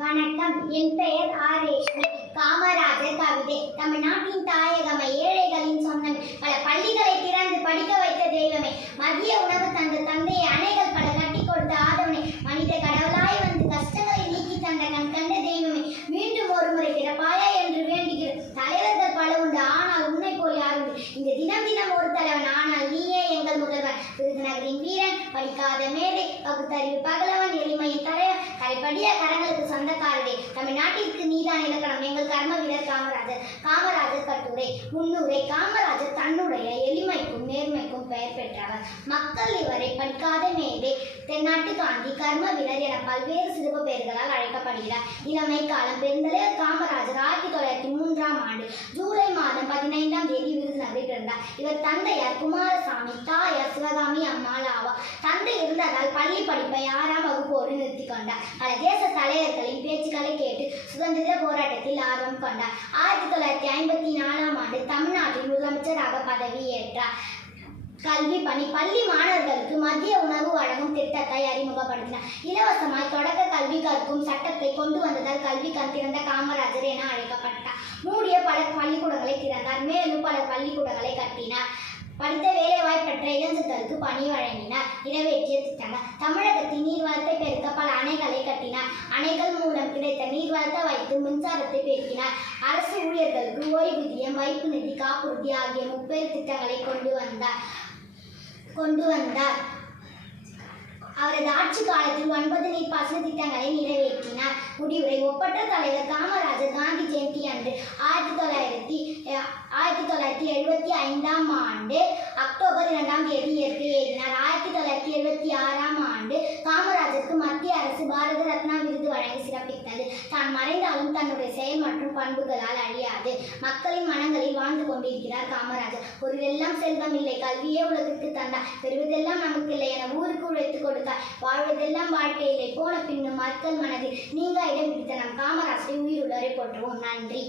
வணக்கம். என் பெயர் ரேஷ்மி. காமராஜர் கவிதை. தமிழ்நாட்டின் தாயகமே, ஏழைகளின் சொந்தமே, பல பள்ளிகளை திறந்து படிக்க வைத்த தெய்வமே, மதிய உணவு தந்த தந்தையை, அணைகள் பல கட்டி கொடுத்த ஆதவனே, மனித கடவுளாய் வந்து கஷ்டங்களை நீக்கி தந்த கண் கண்ட தெய்வமே, மீண்டும் ஒரு முறை பிறப்பாயா என்று வேண்டுகிறேன். தலைவர்கள் பல உண்டு, ஆனால் உன்னை போல் யாரும் இந்த தினம் தினம் ஒரு தலைவன், ஆனால் நீயே எங்கள் முதல்வன். விருதுநகரின் வீரன், படிக்காத மேதை, பகுத்தறிவு பகலவன், எளிமையின் தலைவன், கரைப்படிய கரங்களுக்கு சொந்தக்காரரே, தமிழ்நாட்டிற்கு நீதான் இலக்கணம். எங்கள் கர்ம வீரர் காமராஜர். காமராஜர் கட்டுரை. முன்னுரை. காமராஜர் தன்னுடைய எளிமைக்கும் நேர்மைக்கும் பெயர் பெற்றவர். மக்கள் இவரை படிக்காத மேதை, தென்னாட்டு காந்தி, கர்ம வீரர் என பல்வேறு சிறப்பு பெயர்களால் அழைக்கப்படுகிறார். இளமை காலம். பெருந்தலைவர் காமராஜர் 1903ஆம் ஆண்டு ஜூலை மாதம் 15ஆம் தேதி விருதுநகரில் பிறந்தார். இவர் தந்தையார் குமாரசாமி, தாயார் சிவகாமி அம்மாள் ஆவார். தந்தை இருந்ததால் பள்ளி படிப்பை 6ஆம் வகுப்போடு நிறுத்திக் கொண்டார். பல தேச தலைவர்களின் பேச்சுக்களை கேட்டு சுதந்திர போராட்டத்தில் ஆர்வம் கொண்டார். 1954ஆம் ஆண்டு தமிழ்நாட்டில் முதலமைச்சராக பதவியேற்றார். கல்வி பணி. பள்ளி மாணவர்களுக்கு மதிய உணவு வழங்கும் திட்டத்தை அறிமுகப்படுத்தினார். இலவசமாய் தொடக்க கல்வி கற்கும் சட்டத்தை கொண்டு வந்ததால் கல்வி கண் திறந்த காமராஜர் என அழைக்கப்பட்டார். மூடிய பல பள்ளிக்கூடங்களை திறந்தார். மேலும் பல பள்ளிக்கூடங்களை கட்டினார். படித்த வேலை வாய்ப்பற்ற இளைஞர்களுக்கு பணி வழங்கினார். நிறைவேற்றிய திட்டங்கள். தமிழகத்தின் நீர்வளத்தை பெருக்க பல அணைகளை கட்டினார். அணைகள் மூலம் கிடைத்த நீர்வளத்தை வைத்து மின்சாரத்தை பெருக்கினார். அரசு ஊழியர்களுக்கு ஓய்வூதியம், வைப்பு நிதி, காப்புறுதி ஆகிய முப்பெரும் திட்டங்களை கொண்டு வந்தார். அவரது ஆட்சி காலத்தில் 9 நீர்ப்பாசன திட்டங்களை நிறைவேற்றினார். முடிவுரை. ஒப்பற்ற தலைவர் காமராஜர் காந்தி ஜெயந்தி அன்று 1975ஆம் ஆண்டு அக்டோபர் 2ஆம் தேதி இயற்கை எழுதினார். 1976ஆம் ஆண்டு காமராஜருக்கு மத்திய அரசு பாரத ரத்னா விருது வழங்கி சிறப்பித்தது. தான் மறைந்தாலும் தன்னுடைய செயல் மற்றும் பண்புகளால் அழியாது மக்களின் மனங்களில் வாழ்ந்து கொண்டிருக்கிறார் காமராஜர். பொருளெல்லாம் செல்வம் இல்லை, கல்வியே உலகிற்கு தந்தார். பெறுவதெல்லாம் நமக்கில்லை என ஊருக்கு உழைத்துக் கொடுத்தார். வாழ்வதெல்லாம் வாழ்க்கை இல்லை, போன பின்னும் மக்கள் மனதில் நீங்க இடம் பிடித்த நம் காமராஜரை உயிருள்ளவரை போற்றுவோம். நன்றி.